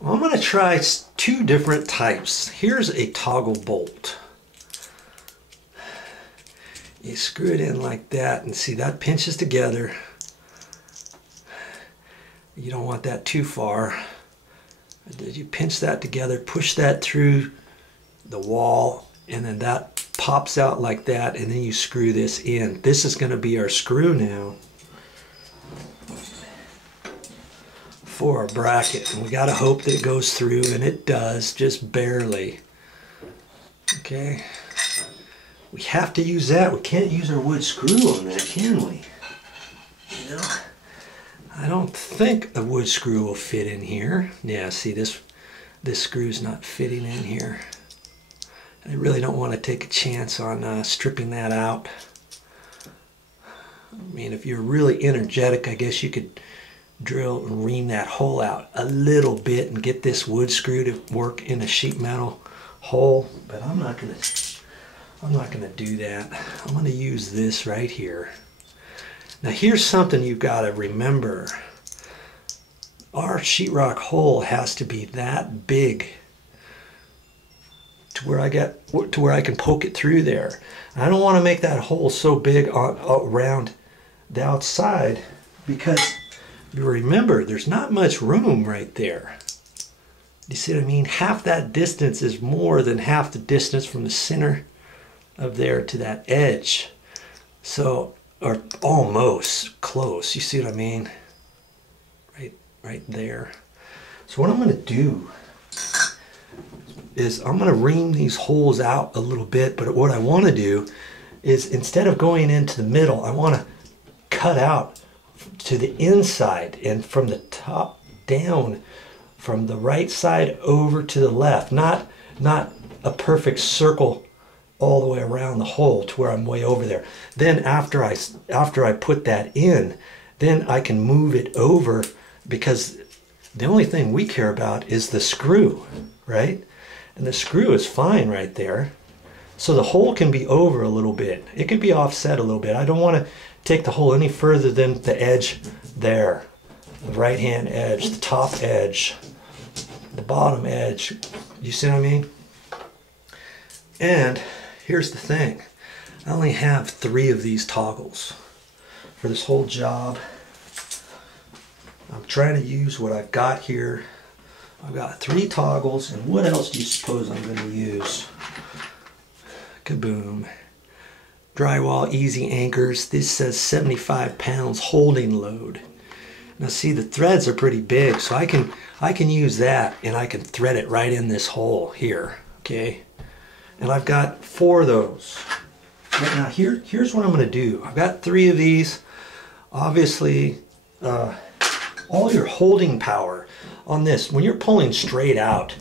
Well, I'm going to try two different types. Here's a toggle bolt. You screw it in like that, and see that pinches together. You don't want that too far. You pinch that together, push that through the wall, and then that pops out like that, and then you screw this in. This is going to be our screw now for our bracket, and we got to hope that it goes through, and it does, just barely. Okay, we have to use that. We can't use our wood screw on that, can we? You know, I don't think a wood screw will fit in here. Yeah, see, this screw's not fitting in here. I really don't want to take a chance on stripping that out. I mean, if you're really energetic, I guess you could drill and ream that hole out a little bit and get this wood screw to work in a sheet metal hole. But I'm not gonna do that. I'm gonna use this right here. Now here's something you've got to remember. Our sheetrock hole has to be that big to where I can poke it through there. I don't want to make that hole so big around the outside, because you remember there's not much room right there. You see what I mean? Half that distance is more than half the distance from the center of there to that edge. So, or almost close. You see what I mean? Right there. So what I'm going to do is I'm going to ream these holes out a little bit, but what I want to do is, instead of going into the middle, I want to cut out to the inside, and from the top down, from the right side over to the left, not a perfect circle all the way around the hole to where I'm way over there. Then after I put that in, then I can move it over, because the only thing we care about is the screw, right? And the screw is fine right there. So the hole can be over a little bit. It can be offset a little bit. I don't want to take the hole any further than the edge there. The right hand edge, the top edge, the bottom edge. You see what I mean? And here's the thing. I only have 3 of these toggles for this whole job. I'm trying to use what I've got here. I've got 3 toggles, and what else do you suppose I'm going to use? Kaboom. Drywall easy anchors. This says 75 pounds holding load. Now see, the threads are pretty big, so I can use that, and I can thread it right in this hole here, okay? And I've got 4 of those. Now here's what I'm going to do. I've got 3 of these. Obviously, all your holding power on this, when you're pulling straight out,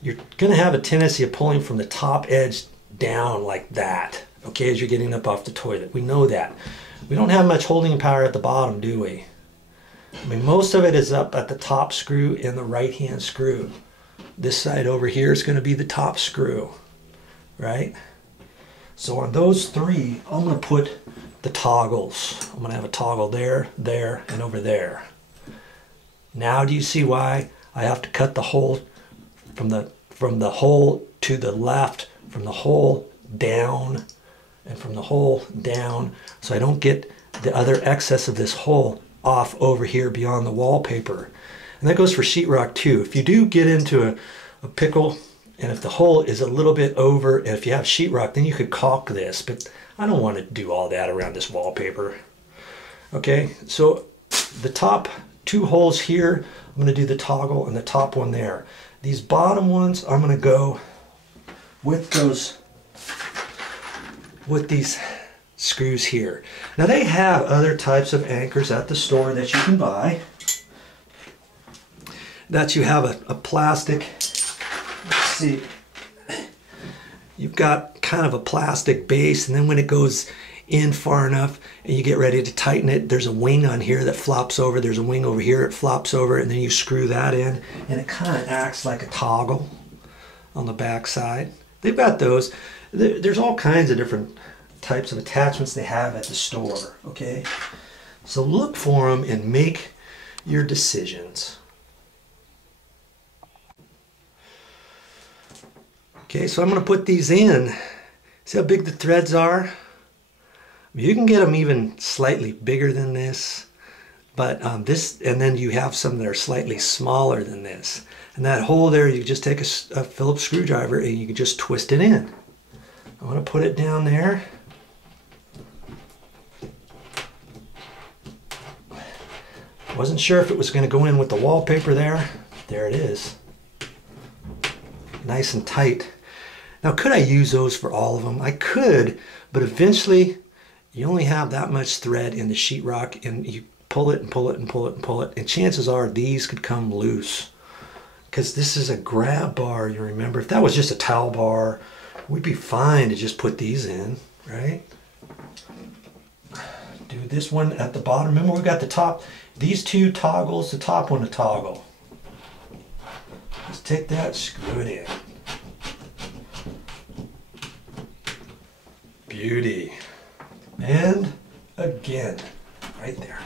you're going to have a tendency of pulling from the top edge down like that, okay, as you're getting up off the toilet. We know that. We don't have much holding power at the bottom, do we? I mean, most of it is up at the top screw and the right hand screw. This side over here is going to be the top screw, right? So on those 3, I'm going to put the toggles. I'm going to have a toggle there, there, and over there. Now do you see why I have to cut the hole from the hole to the left, from the hole down, and from the hole down, so I don't get the other excess of this hole off over here beyond the wallpaper. And that goes for sheetrock too. If you do get into a pickle, and if the hole is a little bit over, and if you have sheetrock, then you could caulk this, but I don't want to do all that around this wallpaper. Okay, so the top 2 holes here, I'm going to do the toggle, and the top one there. These bottom ones, I'm going to go with these screws here. Now they have other types of anchors at the store that you can buy. That you have a plastic, let's see, you've got kind of a plastic base, and then when it goes in far enough and you get ready to tighten it, there's a wing on here that flops over, there's a wing over here, it flops over, and then you screw that in, and it kind of acts like a toggle on the back side. They've got those. There's all kinds of different types of attachments they have at the store, okay? So look for them and make your decisions. Okay, so I'm going to put these in. See how big the threads are? You can get them even slightly bigger than this, but and then you have some that are slightly smaller than this. And that hole there, you just take a Phillips screwdriver and you can just twist it in. I want to put it down there. Wasn't sure if it was going to go in with the wallpaper there. There it is. Nice and tight. Now, could I use those for all of them? I could, but eventually you only have that much thread in the sheetrock, and you pull it and pull it and pull it and pull it, and chances are these could come loose. Because this is a grab bar, you remember. If that was just a towel bar, we'd be fine to just put these in, right? Do this one at the bottom. Remember, we got the top, these two toggles, the top one to toggle. Just take that, screw it in. Beauty. And again, right there.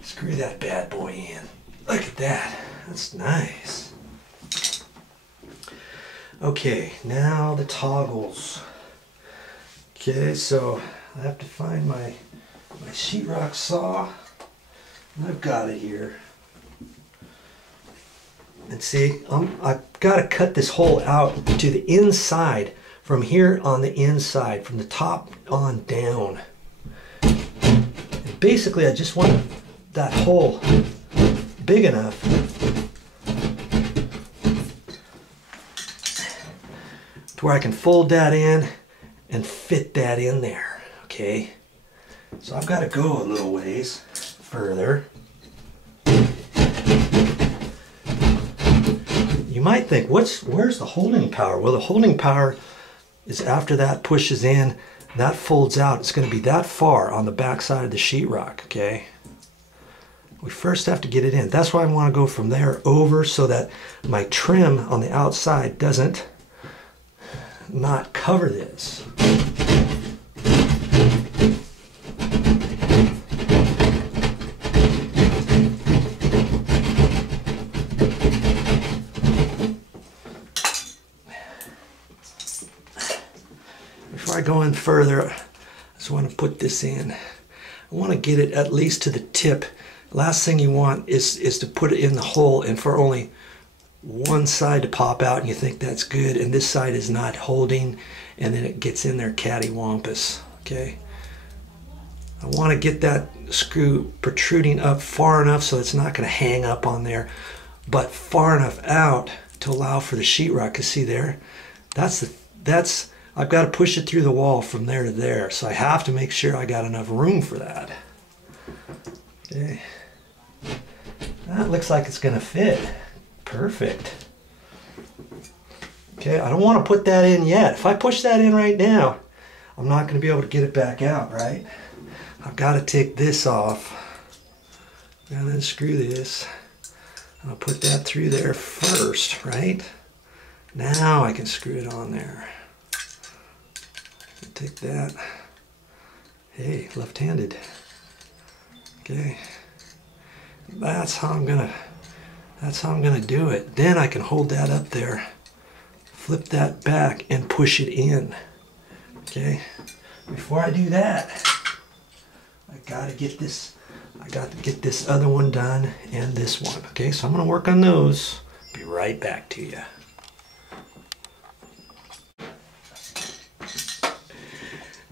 Screw that bad boy in. Look at that. That's nice. Okay, now the toggles. Okay, so I have to find my sheetrock saw. And I've got it here. And see, I've got to cut this hole out to the inside, from here on the inside, from the top on down. And basically, I just want that hole big enough to where I can fold that in and fit that in there, okay? So I've got to go a little ways further. You might think, where's the holding power? Well, the holding power is after that pushes in, that folds out. It's going to be that far on the back side of the sheetrock, okay? We first have to get it in. That's why I want to go from there over so that my trim on the outside doesn't not cover this. Before I go in further, I just want to put this in. I want to get it at least to the tip. Last thing you want is to put it in the hole and for only one side to pop out and you think that's good and this side is not holding and then it gets in there cattywampus, okay? I want to get that screw protruding up far enough so it's not going to hang up on there, but far enough out to allow for the sheetrock. You see there? I've got to push it through the wall from there to there, so I have to make sure I got enough room for that. Okay. That looks like it's going to fit. Perfect. Okay, I don't want to put that in yet. If I push that in right now, I'm not going to be able to get it back out, right? I've got to take this off and then screw this. I'll put that through there first, right? Now I can screw it on there. Take that. Hey, left-handed. Okay. That's how I'm gonna do it. Then I can hold that up there, flip that back, and push it in. Okay. Before I do that, I got to get this other one done and this one. Okay, so I'm gonna work on those. Be right back to you.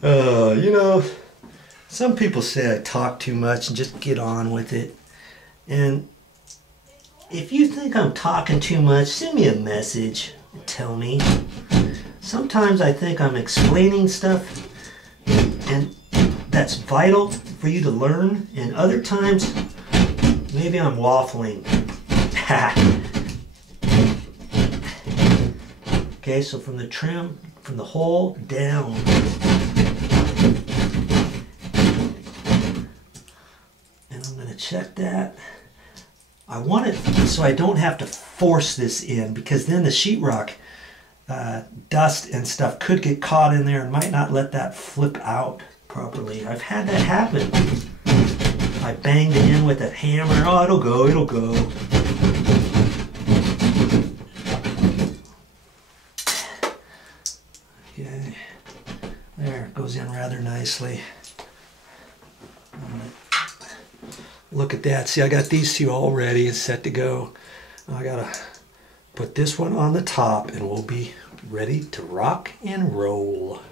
You know, some people say I talk too much and just get on with it. And if you think I'm talking too much, send me a message and tell me. Sometimes I think I'm explaining stuff and that's vital for you to learn, and other times maybe I'm waffling. Okay, so from the trim, from the hole down. And I'm going to check that. I want it so I don't have to force this in, because then the sheetrock dust and stuff could get caught in there and might not let that flip out properly. I've had that happen. I banged it in with a hammer. Oh, it'll go, it'll go. Okay, there, it goes in rather nicely. Look at that. See, I got these two all ready and set to go. I gotta put this one on the top and we'll be ready to rock and roll.